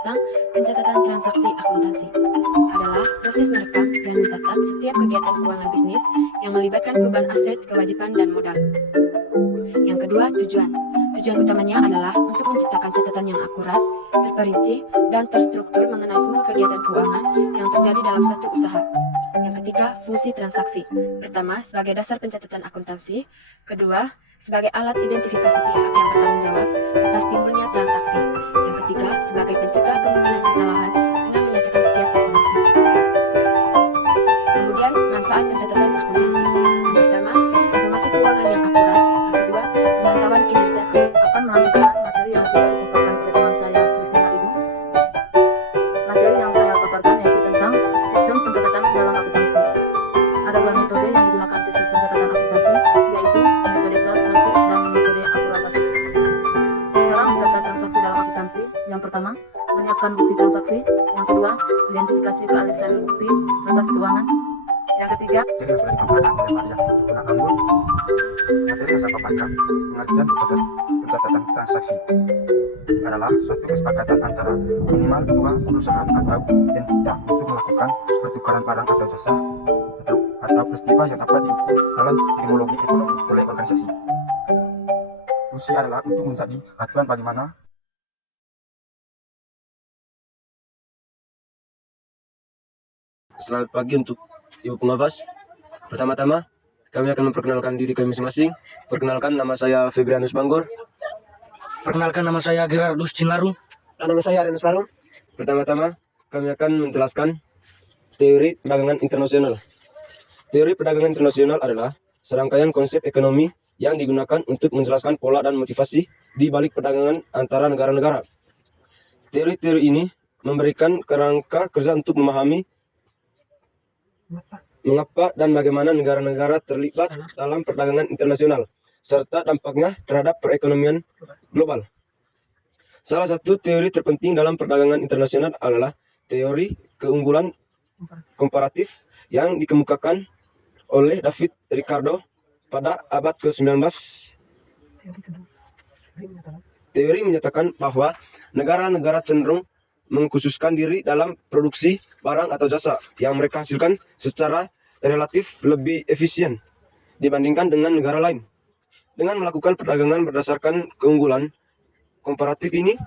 tentang pencatatan transaksi akuntansi adalah proses merekam dan mencatat setiap kegiatan keuangan bisnis yang melibatkan perubahan aset, kewajiban, dan modal. Yang kedua, tujuan. Tujuan utamanya adalah untuk menciptakan catatan yang akurat, terperinci, dan terstruktur mengenai semua kegiatan keuangan yang terjadi dalam suatu usaha. Yang ketiga, fungsi transaksi. Pertama, sebagai dasar pencatatan akuntansi. Kedua, sebagai alat identifikasi pihak yang bertanggung jawab atas timbulnya transaksi. Yang ketiga, sebagai pencegah kemungkinan kesalahan dengan menyatakan setiap informasi. Kemudian, manfaat pencatatan akuntansi. Yang pertama, informasi keuangan yang akurat. Yang kedua, pemantauan kinerja akan melanjutkan materi yang sudah dipaparkan oleh teman saya, Christina Ridu. Materi yang saya paparkan yaitu tentang sistem pencatatan dalam akuntansi. Ada dua metode yang digunakan sistem pencatatan akuntansi, yaitu metode task basis dan metode akurat basis. Cara mencatat transaksi dalam akuntansi: yang pertama, menyiapkan bukti transaksi. Yang kedua, identifikasi kealisan bukti transaksi keuangan. Yang ketiga, materi yang sudah dipaparkan oleh Maria Fortuna Ambon. Materi yang saya paparkan, pengertian pencatatan transaksi adalah suatu kesepakatan antara minimal dua perusahaan atau entitas untuk melakukan pertukaran barang atau jasa atau peristiwa yang dapat diukur dalam terminologi ekonomi oleh organisasi. Fungsi adalah untuk menjadi acuan bagaimana Selamat pagi untuk Ibu Pengawas. Pertama-tama, kami akan memperkenalkan diri kami masing-masing. Perkenalkan, nama saya Febrianus Banggor. Perkenalkan, nama saya Gerardus Cinlaru. Dan nama saya Renus Barung. Pertama-tama, kami akan menjelaskan teori perdagangan internasional. Teori perdagangan internasional adalah serangkaian konsep ekonomi yang digunakan untuk menjelaskan pola dan motivasi di balik perdagangan antara negara-negara. Teori-teori ini memberikan kerangka kerja untuk memahami mengapa dan bagaimana negara-negara terlibat dalam perdagangan internasional, serta dampaknya terhadap perekonomian global. Salah satu teori terpenting dalam perdagangan internasional adalah teori keunggulan komparatif yang dikemukakan oleh David Ricardo pada abad ke-19. Teori menyatakan bahwa negara-negara cenderung mengkhususkan diri dalam produksi barang atau jasa yang mereka hasilkan secara relatif lebih efisien dibandingkan dengan negara lain. Dengan melakukan perdagangan berdasarkan keunggulan komparatif ini,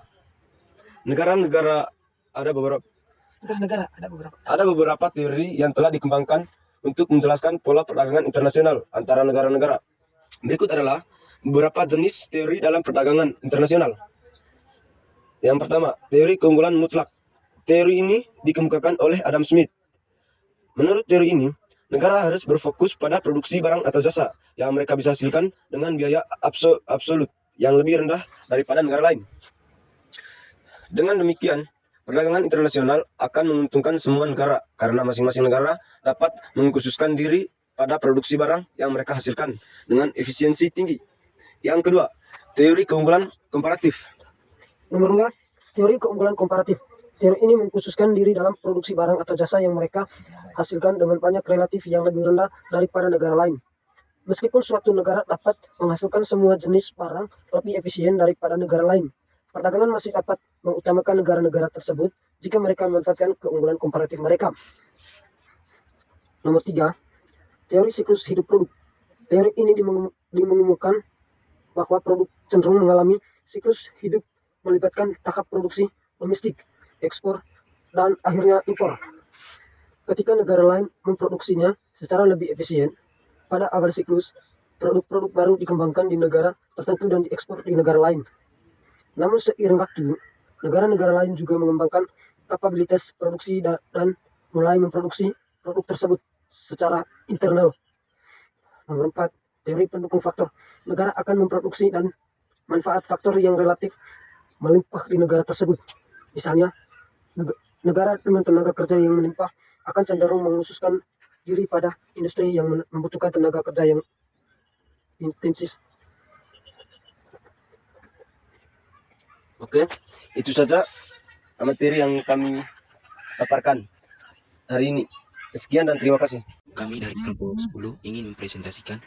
ada beberapa teori yang telah dikembangkan untuk menjelaskan pola perdagangan internasional antara negara-negara. Berikut adalah beberapa jenis teori dalam perdagangan internasional. Yang pertama, teori keunggulan mutlak. Teori ini dikemukakan oleh Adam Smith. Menurut teori ini, negara harus berfokus pada produksi barang atau jasa yang mereka bisa hasilkan dengan biaya absolut yang lebih rendah daripada negara lain. Dengan demikian, perdagangan internasional akan menguntungkan semua negara karena masing-masing negara dapat mengkhususkan diri pada produksi barang yang mereka hasilkan dengan efisiensi tinggi. Yang kedua, teori keunggulan komparatif. Nomor 2, teori keunggulan komparatif. Teori ini mengkhususkan diri dalam produksi barang atau jasa yang mereka hasilkan dengan banyak relatif yang lebih rendah daripada negara lain. Meskipun suatu negara dapat menghasilkan semua jenis barang lebih efisien daripada negara lain, perdagangan masih dapat mengutamakan negara-negara tersebut jika mereka memanfaatkan keunggulan komparatif mereka. Nomor 3, teori siklus hidup produk. Teori ini mengemukakan bahwa produk cenderung mengalami siklus hidup melibatkan tahap produksi, domestik, ekspor, dan akhirnya impor. Ketika negara lain memproduksinya secara lebih efisien, pada awal siklus, produk-produk baru dikembangkan di negara tertentu dan diekspor di negara lain. Namun seiring waktu, negara-negara lain juga mengembangkan kapabilitas produksi dan mulai memproduksi produk tersebut secara internal. Nomor 4, teori pendukung faktor. Negara akan memproduksi dan manfaat faktor yang relatif melimpah di negara tersebut. Misalnya, negara dengan tenaga kerja yang melimpah akan cenderung mengkhususkan diri pada industri yang membutuhkan tenaga kerja yang intensif. Oke, itu saja materi yang kami paparkan hari ini. Sekian dan terima kasih. Kami dari kelompok 10 ingin mempresentasikan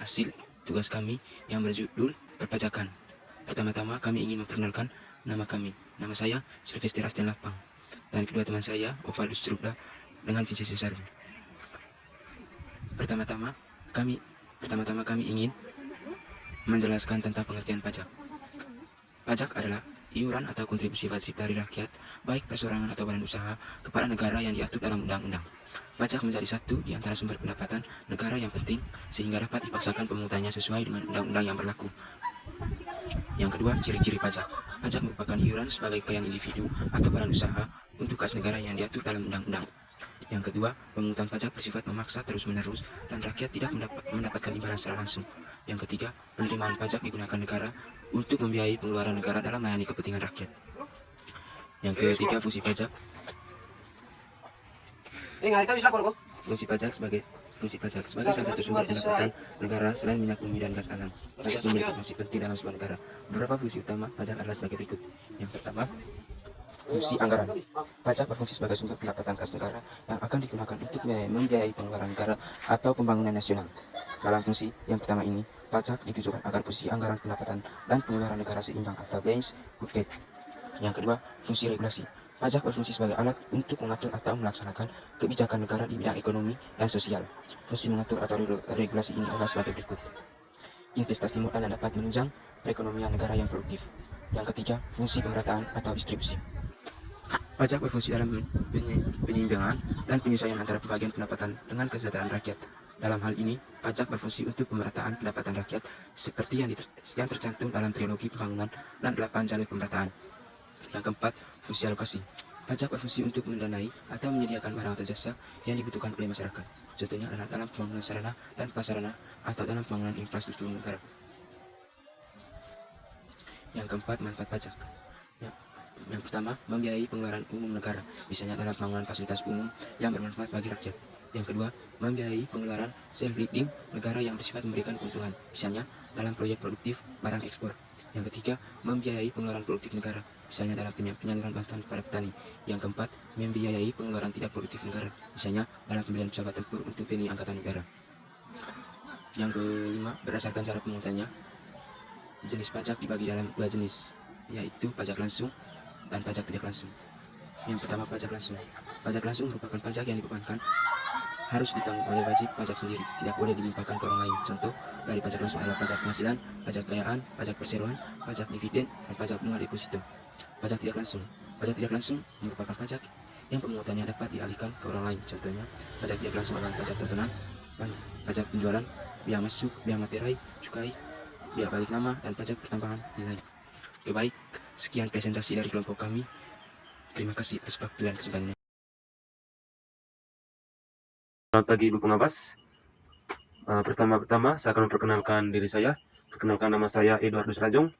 hasil tugas kami yang berjudul perpajakan. Pertama-tama kami ingin memperkenalkan nama kami. Nama saya Sylvester Astian Lapang dan kedua teman saya Ovalus Cerukda dengan Vincenzo Sardi. Pertama-tama kami ingin menjelaskan tentang pengertian pajak. Pajak adalah iuran atau kontribusi wajib dari rakyat, baik perseorangan atau badan usaha, kepada negara yang diatur dalam undang-undang. Pajak menjadi satu di antara sumber pendapatan negara yang penting, sehingga dapat dipaksakan pemungutannya sesuai dengan undang-undang yang berlaku. Yang kedua, ciri-ciri pajak. Pajak merupakan iuran sebagai kekayaan individu atau badan usaha untuk kas negara yang diatur dalam undang-undang. Yang kedua, pemungutan pajak bersifat memaksa terus-menerus dan rakyat tidak mendapatkan imbalan secara langsung. Yang ketiga, penerimaan pajak digunakan negara untuk membiayai pengeluaran negara dalam melayani kepentingan rakyat. Yang ketiga, fungsi pajak sebagai salah satu sumber pendapatan negara selain minyak bumi dan gas alam. Pajak memiliki fungsi penting dalam sebuah negara. Beberapa fungsi utama pajak adalah sebagai berikut. Yang pertama, fungsi anggaran. Pajak berfungsi sebagai sumber pendapatan kas negara yang akan digunakan untuk membiayai pengeluaran negara atau pembangunan nasional. Dalam fungsi yang pertama ini, pajak ditujukan agar posisi anggaran pendapatan dan pengeluaran negara seimbang atau balance budget. Yang kedua, fungsi regulasi. Pajak berfungsi sebagai alat untuk mengatur atau melaksanakan kebijakan negara di bidang ekonomi dan sosial. Fungsi mengatur atau regulasi ini adalah sebagai berikut. Investasi modal yang dapat menunjang perekonomian negara yang produktif. Yang ketiga, fungsi pemerataan atau distribusi. Pajak berfungsi dalam penyeimbangan dan penyesuaian antara pembagian pendapatan dengan kesejahteraan rakyat. Dalam hal ini, pajak berfungsi untuk pemerataan pendapatan rakyat seperti yang tercantum dalam trilogi pembangunan dan 8 jalur pemerataan. Yang keempat, fungsi alokasi. Pajak berfungsi untuk mendanai atau menyediakan barang atau jasa yang dibutuhkan oleh masyarakat. Contohnya adalah dalam pembangunan sarana dan prasarana atau dalam pembangunan infrastruktur negara. Yang keempat, manfaat pajak. Yang pertama, membiayai pengeluaran umum negara, misalnya dalam pembangunan fasilitas umum yang bermanfaat bagi rakyat. Yang kedua, membiayai pengeluaran self-leading negara yang bersifat memberikan keuntungan, misalnya dalam proyek produktif barang ekspor. Yang ketiga, membiayai pengeluaran produktif negara, misalnya dalam penyaluran bantuan kepada petani. Yang keempat, membiayai pengeluaran tidak produktif negara, misalnya dalam pembelian pesawat tempur untuk TNI Angkatan Udara. Yang kelima, berdasarkan cara pemungutannya, jenis pajak dibagi dalam dua jenis, yaitu pajak langsung dan pajak tidak langsung. Yang pertama, pajak langsung. Pajak langsung merupakan pajak yang dibebankan harus ditanggung oleh wajib pajak sendiri, tidak boleh dilimpahkan ke orang lain. Contoh dari pajak langsung adalah pajak penghasilan, pajak kekayaan, pajak perseroan, pajak dividen, dan pajak bunga deposito. Pajak tidak langsung. Pajak tidak langsung merupakan pajak yang pemungutannya dapat dialihkan ke orang lain. Contohnya, pajak tidak langsung adalah pajak tontonan, pajak penjualan, biaya masuk, biaya materai, cukai, biaya balik nama, dan pajak pertambahan nilai. Oke, baik, sekian presentasi dari kelompok kami. Terima kasih atas waktu dan kesempatannya. Selamat pagi Ibu Pengawas. Pertama-tama saya akan memperkenalkan diri saya. Perkenalkan, nama saya Eduardus Rajong.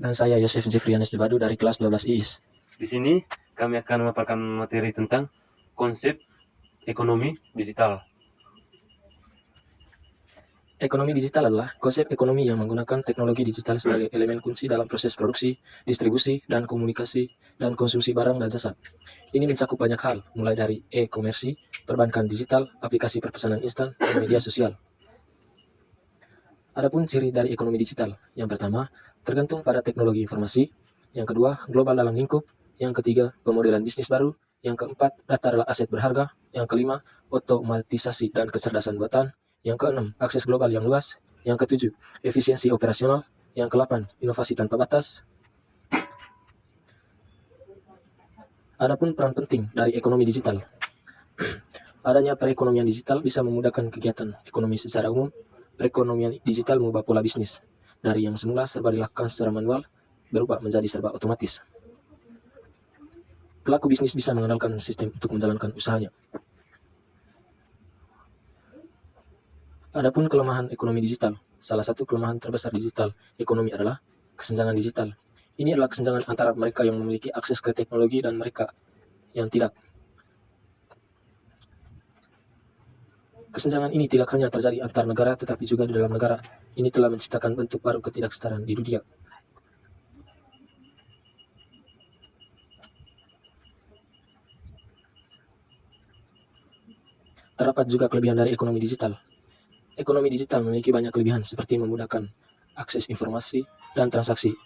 Dan saya Yosef Jeffrianus Debadu dari kelas 12 IIS. Di sini kami akan memaparkan materi tentang konsep ekonomi digital. Ekonomi digital adalah konsep ekonomi yang menggunakan teknologi digital sebagai elemen kunci dalam proses produksi, distribusi, dan komunikasi dan konsumsi barang dan jasa. Ini mencakup banyak hal, mulai dari e-komersi, perbankan digital, aplikasi perpesanan instan, dan media sosial. Adapun ciri dari ekonomi digital, yang pertama, tergantung pada teknologi informasi, yang kedua, global dalam lingkup, yang ketiga, pemodelan bisnis baru, yang keempat, data adalah aset berharga, yang kelima, otomatisasi dan kecerdasan buatan, yang keenam, akses global yang luas, yang ketujuh, efisiensi operasional, yang kedelapan, inovasi tanpa batas. Adapun peran penting dari ekonomi digital. Adanya perekonomian digital bisa memudahkan kegiatan ekonomi secara umum. Perekonomian digital mengubah pola bisnis dari yang semula serba dilakukan secara manual berubah menjadi serba otomatis. Pelaku bisnis bisa mengandalkan sistem untuk menjalankan usahanya. Adapun kelemahan ekonomi digital, salah satu kelemahan terbesar digital ekonomi adalah kesenjangan digital. Ini adalah kesenjangan antara mereka yang memiliki akses ke teknologi dan mereka yang tidak. Kesenjangan ini tidak hanya terjadi antar negara, tetapi juga di dalam negara. Ini telah menciptakan bentuk baru ketidaksetaraan di dunia. Terdapat juga kelebihan dari ekonomi digital. Ekonomi digital memiliki banyak kelebihan seperti memudahkan akses informasi dan transaksi,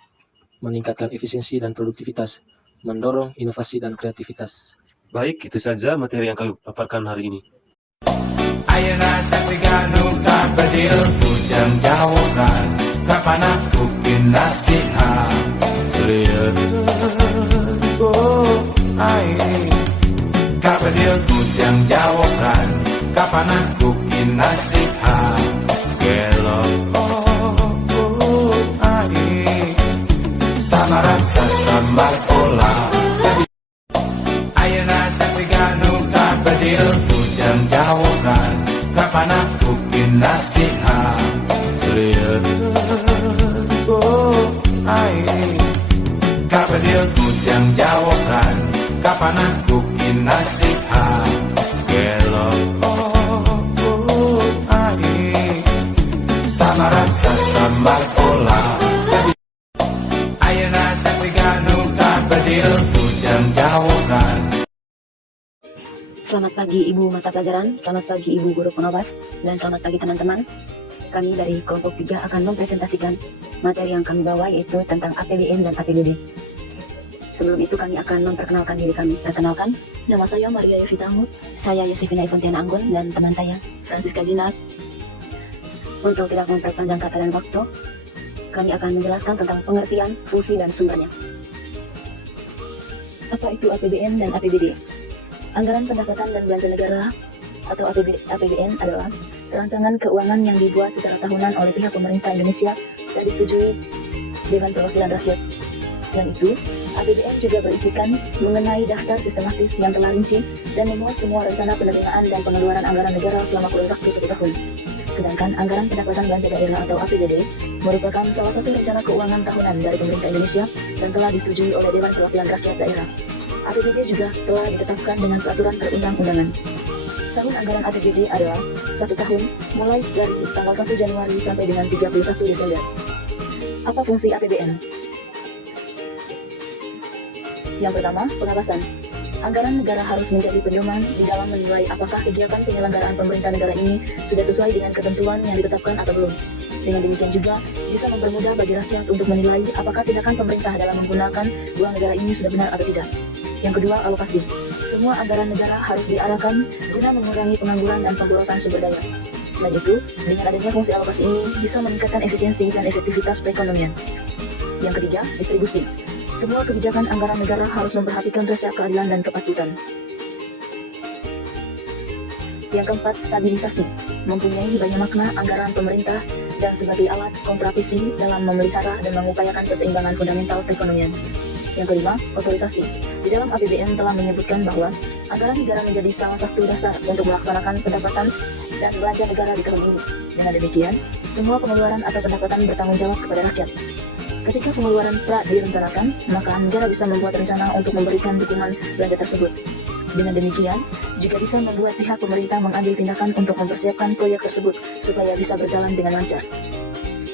meningkatkan efisiensi dan produktivitas, mendorong inovasi dan kreativitas. Baik, itu saja materi yang kami paparkan hari ini. Ayeuna sasiganu kabadil kujang jawokan kapan aku kinasihan lieur kabadil kujang jawokan kapan aku kinasihan gelo sama rasa sambal pola ayeuna sasiganu kabadil kujang jawokan kapan aku kinasihan lieur kabadil kujang jawokan kapan aku kinasihan gelo sama rasa sambal pola ayeuna sasiganu kabadil kujang jawokan. Selamat pagi Ibu mata pelajaran, selamat pagi Ibu guru pengawas, dan selamat pagi teman-teman. Kami dari kelompok 3 akan mempresentasikan materi yang kami bawa, yaitu tentang APBN dan APBD. Sebelum itu kami akan memperkenalkan diri kami. Perkenalkan, nama saya Maria Yovita Ahmad, saya Yosefina Ifontiana Anggun, dan teman saya Francisca Jinas. Untuk tidak memperpanjang kata dan waktu, kami akan menjelaskan tentang pengertian, fungsi, dan sumbernya. Apa itu APBN dan APBD? Anggaran pendapatan dan belanja negara atau APBN adalah rancangan keuangan yang dibuat secara tahunan oleh pihak pemerintah Indonesia dan disetujui Dewan Perwakilan Rakyat. Selain itu, APBN juga berisikan mengenai daftar sistematis yang telah rinci dan memuat semua rencana penerimaan dan pengeluaran anggaran negara selama kurun waktu 1 tahun. Sedangkan anggaran pendapatan belanja daerah atau APBD merupakan salah satu rencana keuangan tahunan dari pemerintah Indonesia dan telah disetujui oleh Dewan Perwakilan Rakyat Daerah. APBD juga telah ditetapkan dengan peraturan perundang-undangan. Tahun anggaran APBD adalah 1 tahun mulai dari tanggal 1 Januari sampai dengan 31 Desember. Apa fungsi APBN? Yang pertama, pengawasan. Anggaran negara harus menjadi pedoman di dalam menilai apakah kegiatan penyelenggaraan pemerintah negara ini sudah sesuai dengan ketentuan yang ditetapkan atau belum. Dengan demikian juga bisa mempermudah bagi rakyat untuk menilai apakah tindakan pemerintah dalam menggunakan uang negara ini sudah benar atau tidak. Yang kedua, alokasi. Semua anggaran negara harus diarahkan guna mengurangi pengangguran dan pemborosan sumber daya. Selain itu, dengan adanya fungsi alokasi ini bisa meningkatkan efisiensi dan efektivitas perekonomian. Yang ketiga, distribusi. Semua kebijakan anggaran negara harus memperhatikan rasa keadilan dan kepatutan. Yang keempat, stabilisasi. Mempunyai banyak makna anggaran pemerintah dan sebagai alat kompetisi dalam memelihara dan mengupayakan keseimbangan fundamental perekonomian. Yang kelima, otorisasi. Di dalam APBN telah menyebutkan bahwa anggaran negara menjadi salah satu dasar untuk melaksanakan pendapatan dan belanja negara di tahun ini. Dengan demikian, semua pengeluaran atau pendapatan bertanggung jawab kepada rakyat. Ketika pengeluaran direncanakan, maka negara bisa membuat rencana untuk memberikan dukungan belanja tersebut. Dengan demikian, juga bisa membuat pihak pemerintah mengambil tindakan untuk mempersiapkan proyek tersebut supaya bisa berjalan dengan lancar.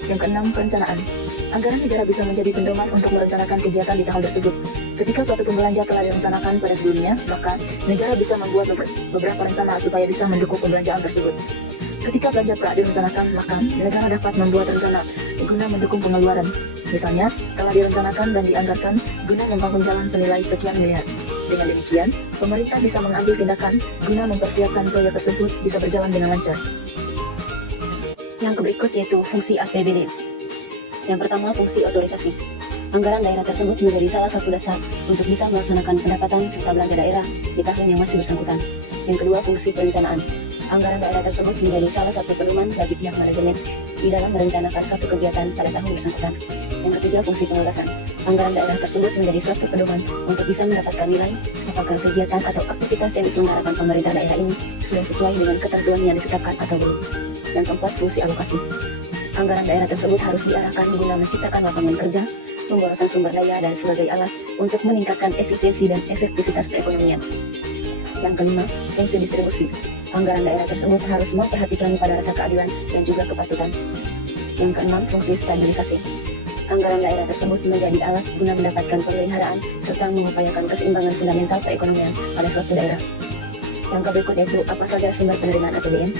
Yang keenam, perencanaan. Anggaran negara bisa menjadi pedoman untuk merencanakan kegiatan di tahun tersebut. Ketika suatu pembelanja telah direncanakan pada sebelumnya, maka negara bisa membuat beberapa rencana supaya bisa mendukung pembelanjaan tersebut. Ketika belanja direncanakan, maka negara dapat membuat rencana guna mendukung pengeluaran. Misalnya, telah direncanakan dan dianggarkan guna membangun jalan senilai sekian miliar. Dengan demikian, pemerintah bisa mengambil tindakan guna mempersiapkan proyek tersebut bisa berjalan dengan lancar. Yang berikut yaitu fungsi APBD. Yang pertama, fungsi otorisasi. Anggaran daerah tersebut menjadi salah satu dasar untuk bisa melaksanakan pendapatan serta belanja daerah di tahun yang masih bersangkutan. Yang kedua, fungsi perencanaan. Anggaran daerah tersebut menjadi salah satu pedoman bagi pihak manajemen di dalam merencanakan suatu kegiatan pada tahun bersangkutan. Yang ketiga, fungsi pengawasan. Anggaran daerah tersebut menjadi suatu pedoman untuk bisa mendapatkan nilai apakah kegiatan atau aktivitas yang diselenggarakan pemerintah daerah ini sudah sesuai dengan ketentuan yang ditetapkan atau belum. Yang keempat, fungsi alokasi. Anggaran daerah tersebut harus diarahkan guna menciptakan lapangan kerja, pemborosan sumber daya, dan sebagai alat untuk meningkatkan efisiensi dan efektivitas perekonomian. Yang kelima, fungsi distribusi. Anggaran daerah tersebut harus memperhatikan pada rasa keadilan dan juga kepatutan. Yang keenam, fungsi stabilisasi. Anggaran daerah tersebut menjadi alat guna mendapatkan pemeliharaan serta mengupayakan keseimbangan fundamental perekonomian pada suatu daerah. Yang berikut yaitu apa saja sumber penerimaan APBN.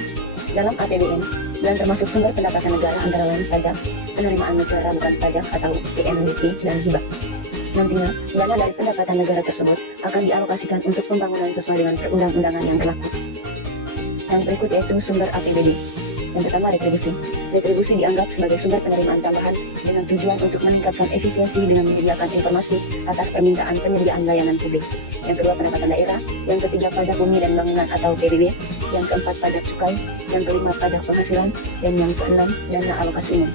Dalam APBN, dan termasuk sumber pendapatan negara antara lain pajak, penerimaan negara bukan pajak atau PNBP, dan hibah. Nantinya, dana dari pendapatan negara tersebut akan dialokasikan untuk pembangunan sesuai dengan perundang-undangan yang berlaku. Yang berikut yaitu sumber APBD. Yang pertama, retribusi. Retribusi dianggap sebagai sumber penerimaan tambahan dengan tujuan untuk meningkatkan efisiensi dengan menyediakan informasi atas permintaan penyediaan layanan publik. Yang kedua, pendapatan daerah. Yang ketiga, pajak bumi dan bangunan atau PBB. Yang keempat, pajak cukai. Yang kelima, pajak penghasilan. Dan yang keenam, dana alokasi umum.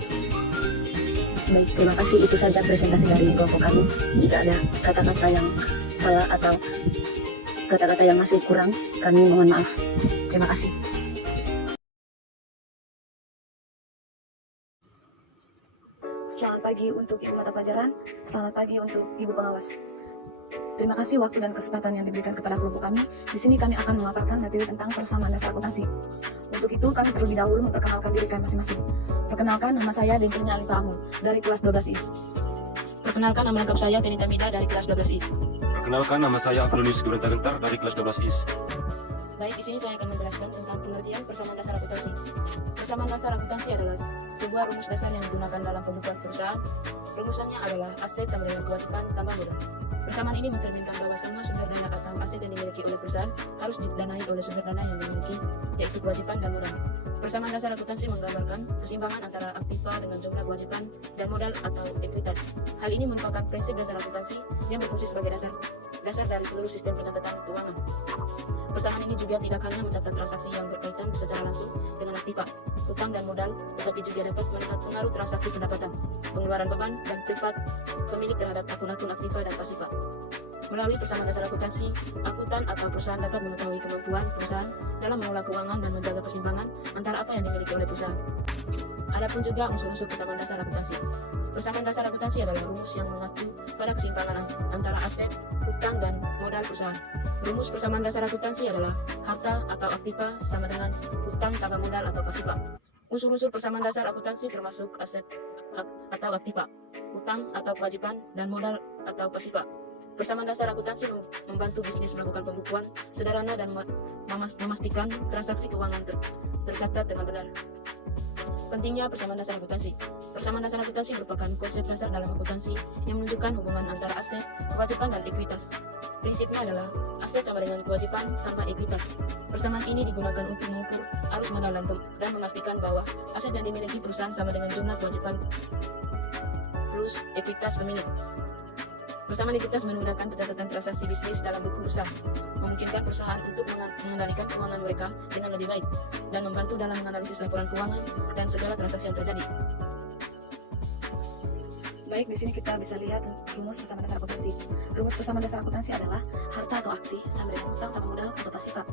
Baik, terima kasih. Itu saja presentasi dari kelompok kami. Jika ada kata-kata yang salah atau kata-kata yang masih kurang, kami mohon maaf. Terima kasih. Selamat pagi untuk ibu mata pelajaran, selamat pagi untuk ibu pengawas. Terima kasih waktu dan kesempatan yang diberikan kepada kelompok kami. Di sini kami akan memaparkan materi tentang persamaan dasar akuntansi. Untuk itu kami terlebih dahulu memperkenalkan diri kami masing-masing. Perkenalkan, nama saya Dentilnya Alifa Amul dari kelas 12 IS. Perkenalkan, nama lengkap saya Denita Mida dari kelas 12 IS. Perkenalkan, nama saya Akronius Gurita Gentar dari kelas 12 IS. Baik, di sini saya akan menjelaskan tentang pengertian persamaan dasar akuntansi. Persamaan dasar akuntansi adalah sebuah rumus dasar yang digunakan dalam pembukuan perusahaan. Rumusannya adalah aset sama dengan kewajiban tambah modal. Persamaan ini mencerminkan bahwa semua sumber dana atau aset yang dimiliki oleh perusahaan harus didanai oleh sumber dana yang dimiliki, yaitu kewajiban dan modal. Persamaan dasar akuntansi menggambarkan keseimbangan antara aktiva dengan jumlah kewajiban dan modal atau ekuitas. Hal ini merupakan prinsip dasar akuntansi yang berfungsi sebagai dasar dari seluruh sistem pencatatan keuangan. Persamaan ini juga tidak hanya mencatat transaksi yang berkaitan secara langsung dengan aktiva, utang dan modal, tetapi juga dapat melihat pengaruh transaksi pendapatan, pengeluaran beban, dan privat pemilik terhadap akun-akun aktiva dan pasifa. Melalui persamaan dasar akuntansi, akuntan atau perusahaan dapat mengetahui kemampuan perusahaan dalam mengelola keuangan dan menjaga keseimbangan antara apa yang dimiliki oleh perusahaan. Adapun juga unsur-unsur persamaan dasar akuntansi. Persamaan dasar akuntansi adalah rumus yang mengacu pada keseimbangan antara aset, utang, dan modal perusahaan. Rumus persamaan dasar akuntansi adalah harta atau aktiva sama dengan utang tambah modal atau pasifa. Unsur-unsur persamaan dasar akuntansi termasuk aset atau aktiva, utang atau kewajiban, dan modal atau pasifa. Persamaan dasar akuntansi membantu bisnis melakukan pembukuan sederhana dan memastikan transaksi keuangan tercatat dengan benar. Pentingnya persamaan dasar akuntansi. Persamaan dasar akuntansi merupakan konsep dasar dalam akuntansi yang menunjukkan hubungan antara aset, kewajiban, dan ekuitas. Prinsipnya adalah aset sama dengan kewajiban tambah ekuitas. Persamaan ini digunakan untuk mengukur arus modal dan memastikan bahwa aset yang dimiliki perusahaan sama dengan jumlah kewajiban plus ekuitas pemilik. Persamaan ekuitas memudahkan pencatatan transaksi bisnis dalam buku besar, memungkinkan perusahaan untuk mengendalikan keuangan mereka dengan lebih baik, dan membantu dalam menganalisis laporan keuangan dan segala transaksi yang terjadi. Baik, di sini kita bisa lihat rumus persamaan dasar akuntansi. Rumus persamaan dasar akuntansi adalah harta atau aktif sama dengan utang tambah modal atau pasifa.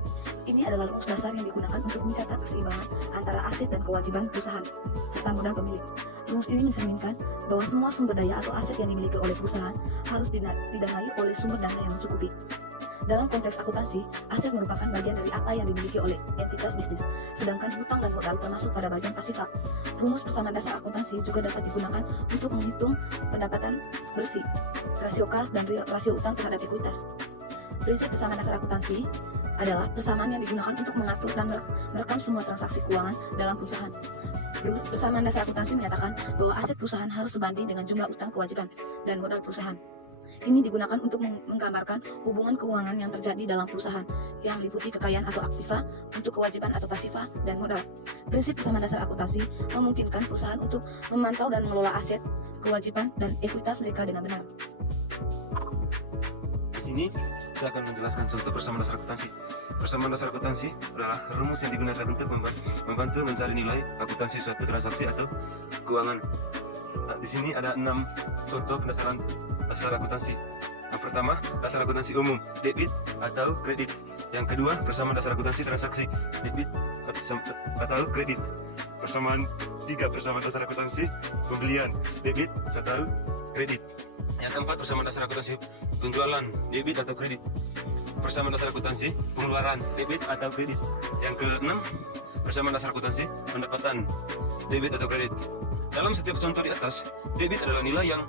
Ini adalah rumus dasar yang digunakan untuk mencatat keseimbangan antara aset dan kewajiban perusahaan serta modal pemilik. Rumus ini mencerminkan bahwa semua sumber daya atau aset yang dimiliki oleh perusahaan harus didanai oleh sumber dana yang mencukupi. Dalam konteks akuntansi, aset merupakan bagian dari apa yang dimiliki oleh entitas bisnis, sedangkan hutang dan modal termasuk pada bagian pasifa. Rumus persamaan dasar akuntansi juga dapat digunakan untuk menghitung pendapatan bersih, rasio kas, dan rasio utang terhadap ekuitas. Prinsip persamaan dasar akuntansi adalah persamaan yang digunakan untuk mengatur dan merekam semua transaksi keuangan dalam perusahaan. Persamaan dasar akuntansi menyatakan bahwa aset perusahaan harus sebanding dengan jumlah utang kewajiban dan modal perusahaan. Ini digunakan untuk menggambarkan hubungan keuangan yang terjadi dalam perusahaan yang meliputi kekayaan atau aktiva untuk kewajiban atau pasifa dan modal. Prinsip persamaan dasar akuntansi memungkinkan perusahaan untuk memantau dan mengelola aset, kewajiban, dan ekuitas mereka dengan benar. Di sini saya akan menjelaskan contoh persamaan dasar akuntansi. Persamaan dasar akuntansi adalah rumus yang digunakan untuk membantu mencari nilai akuntansi suatu transaksi atau keuangan. Nah, di sini ada 6 contoh pendasaran dasar akuntansi. Yang pertama, dasar akuntansi umum, debit atau kredit. Yang kedua, persamaan dasar akuntansi transaksi, debit atau kredit. Persamaan dasar akuntansi pembelian, debit atau kredit. Yang keempat, persamaan dasar akuntansi penjualan, debit atau kredit. Persamaan dasar akuntansi pengeluaran, debit atau kredit. Yang keenam, persamaan dasar akuntansi pendapatan, debit atau kredit. Dalam setiap contoh di atas, debit adalah nilai yang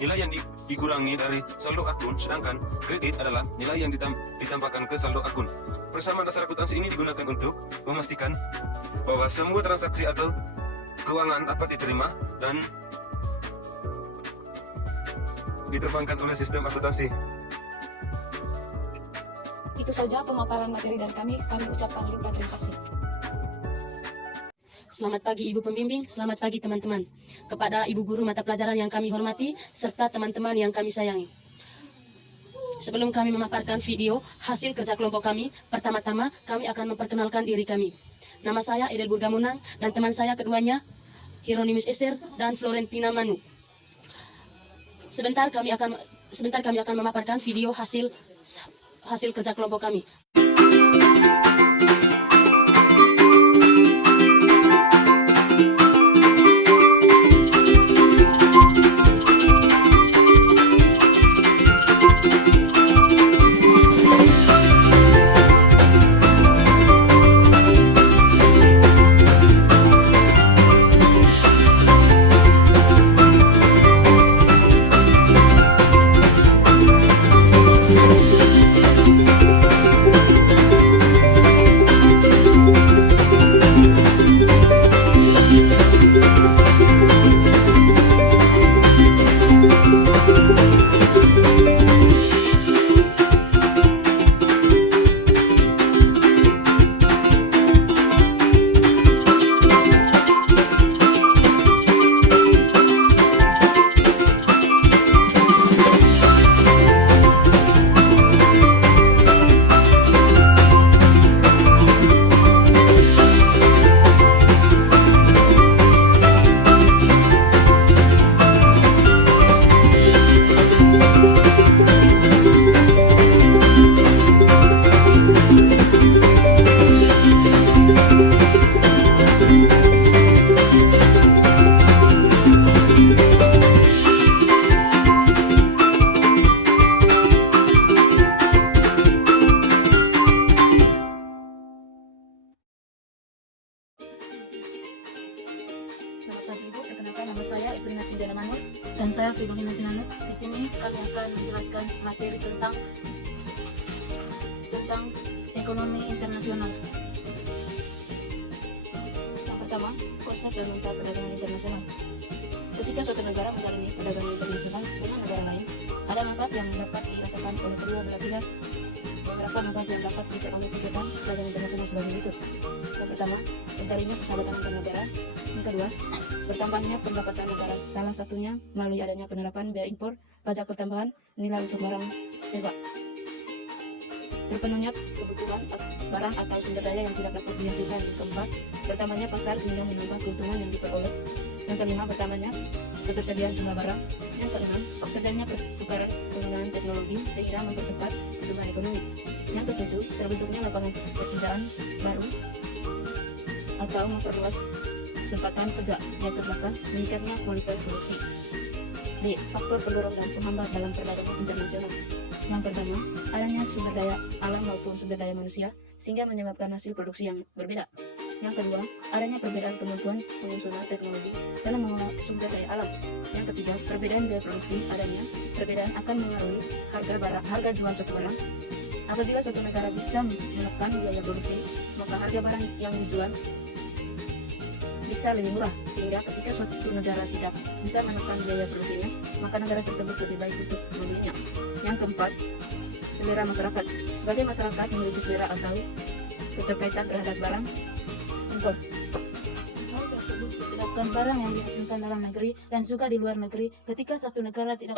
nilai yang dikurangi dari saldo akun, sedangkan kredit adalah nilai yang ditambahkan ke saldo akun. Persamaan dasar akuntansi ini digunakan untuk memastikan bahwa semua transaksi atau keuangan dapat diterima dan diterbangkan oleh sistem akuntansi. Itu saja pemaparan materi dari kami ucapkan limpah terima kasih. Selamat pagi Ibu Pembimbing, selamat pagi teman-teman. Kepada Ibu Guru mata pelajaran yang kami hormati, serta teman-teman yang kami sayangi. Sebelum kami memaparkan video hasil kerja kelompok kami, pertama-tama kami akan memperkenalkan diri kami. Nama saya Edel Burgamunang dan teman saya keduanya, Hieronymus Eser dan Florentina Manu. Sebentar kami akan memaparkan video hasil kerja kelompok kami. Selamat pagi Ibu, perkenalkan nama saya Evelina Cindana Manur. Dan saya Fridolina Cinanut. Di sini kami akan menjelaskan materi tentang ekonomi internasional. Yang pertama, konsep dan nota perdagangan internasional. Ketika suatu negara menjalani perdagangan internasional dengan negara lain, ada manfaat yang dapat dirasakan oleh kedua belah pihak. Beberapa manfaat yang dapat diperoleh kegiatan perdagangan internasional sebagai berikut. Yang pertama, terjalinnya persahabatan antar negara. Yang kedua, bertambahnya pendapatan negara, salah satunya melalui adanya penerapan biaya impor, pajak pertambahan, nilai untuk barang sewa. Terpenuhnya kebutuhan barang atau sumber daya yang tidak dapat dihasilkan. Yang keempat, bertambahnya pasar sehingga menambah keuntungan yang diperoleh. Yang kelima, bertambahnya ketersediaan jumlah barang. Yang keenam, terjadinya pertukaran penggunaan teknologi sehingga mempercepat pertumbuhan ekonomi. Yang ketujuh, terbentuknya lapangan pekerjaan baru atau memperluas kesempatan kerja. Yang kedelapan, meningkatnya kualitas produksi. B. Faktor pendorong dan penghambat dalam perdagangan internasional. Yang pertama, adanya sumber daya alam maupun sumber daya manusia sehingga menyebabkan hasil produksi yang berbeda. Yang kedua, adanya perbedaan kemampuan penyusunan teknologi dalam mengolah sumber daya alam. Yang ketiga, perbedaan biaya produksi. Adanya perbedaan akan mengaruhi harga jual suatu barang. Apabila suatu negara bisa menekan biaya produksi, maka harga barang yang dijual bisa lebih murah, sehingga ketika suatu negara tidak bisa menekan biaya produksinya, maka negara tersebut lebih baik untuk membelinya. Yang keempat, selera masyarakat. Sebagai masyarakat memiliki selera atau keterkaitan terhadap barang impor. Hal tersebut disebabkan barang yang dihasilkan dalam negeri dan juga di luar negeri ketika satu negara tidak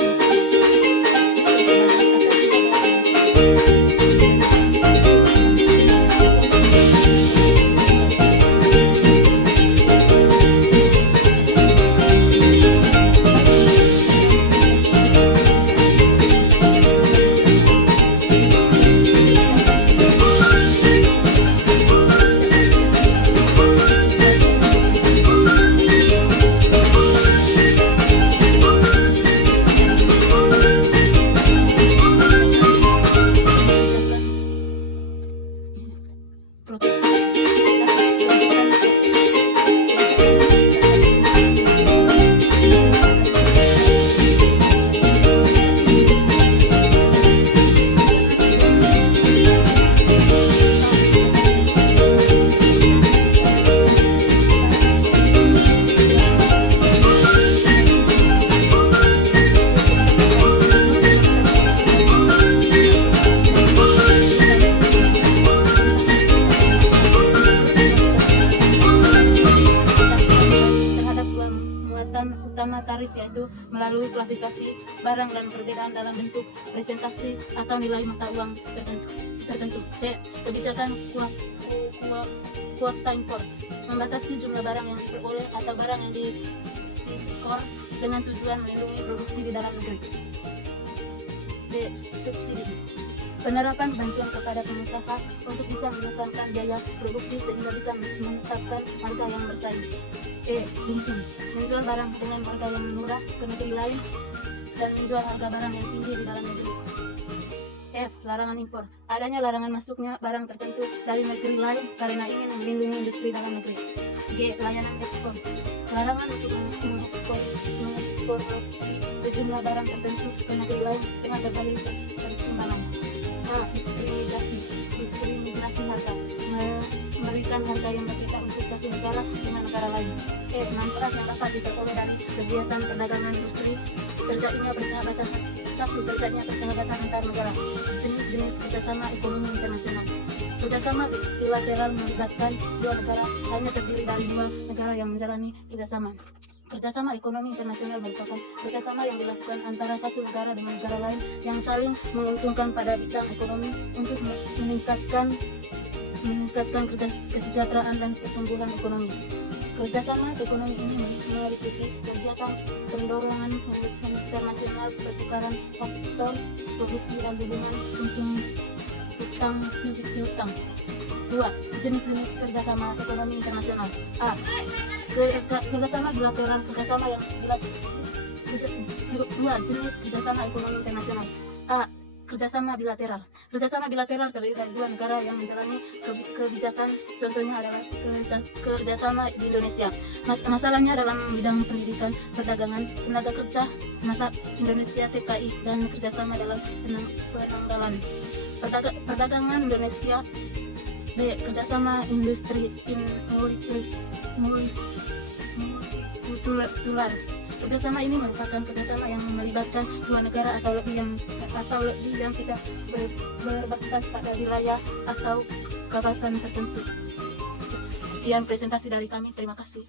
barang dan perbedaan dalam bentuk presentasi atau nilai mata uang tertentu. C. Kebijakan kuota impor, membatasi jumlah barang yang diperoleh atau barang yang diskor dengan tujuan melindungi produksi di dalam negeri. D. Subsidi, penerapan bantuan kepada pengusaha untuk bisa menekankan biaya produksi sehingga bisa menetapkan harga yang bersaing. E. Dumping, menjual barang dengan harga yang murah ke negeri lain dan menjual harga barang yang tinggi di dalam negeri. F. Larangan impor, adanya larangan masuknya barang tertentu dari negeri lain karena ingin melindungi industri dalam negeri. G. Layanan ekspor, larangan untuk mengeksporasi sejumlah barang tertentu ke negeri lain dengan berbagai pertimbangan. A. Diskriminasi harga, memberikan harga yang berbeda untuk satu negara dengan negara lain. E. Manfaat yang dapat diperoleh dari kegiatan perdagangan industri, terjadinya persahabatan antar negara. Jenis-jenis kerjasama ekonomi internasional, kerjasama bilateral melibatkan dua negara hanya terdiri dari dua negara yang menjalani kerjasama. Kerjasama ekonomi internasional merupakan kerjasama yang dilakukan antara satu negara dengan negara lain yang saling menguntungkan pada bidang ekonomi untuk meningkatkan kesejahteraan dan pertumbuhan ekonomi. Kerjasama ekonomi ini meliputi kegiatan pendorongan internasional, pertukaran faktor produksi dan hubungan piutang. 2. Jenis-jenis kerjasama ekonomi internasional. A. Kerjasama bilateral, Dua jenis kerjasama ekonomi internasional. A. Kerjasama bilateral. Kerjasama bilateral terdiri dari dua negara yang menjalani kebijakan. Contohnya adalah kerjasama di Indonesia. Masalahnya dalam bidang pendidikan, perdagangan, tenaga kerja, Indonesia TKI, dan kerjasama dalam penanggalan perdagangan Indonesia. B. Kerjasama industri multilateral. Kerjasama ini merupakan kerjasama yang melibatkan dua negara atau lebih yang tidak berbatas pada wilayah atau kawasan tertentu. Sekian presentasi dari kami. Terima kasih.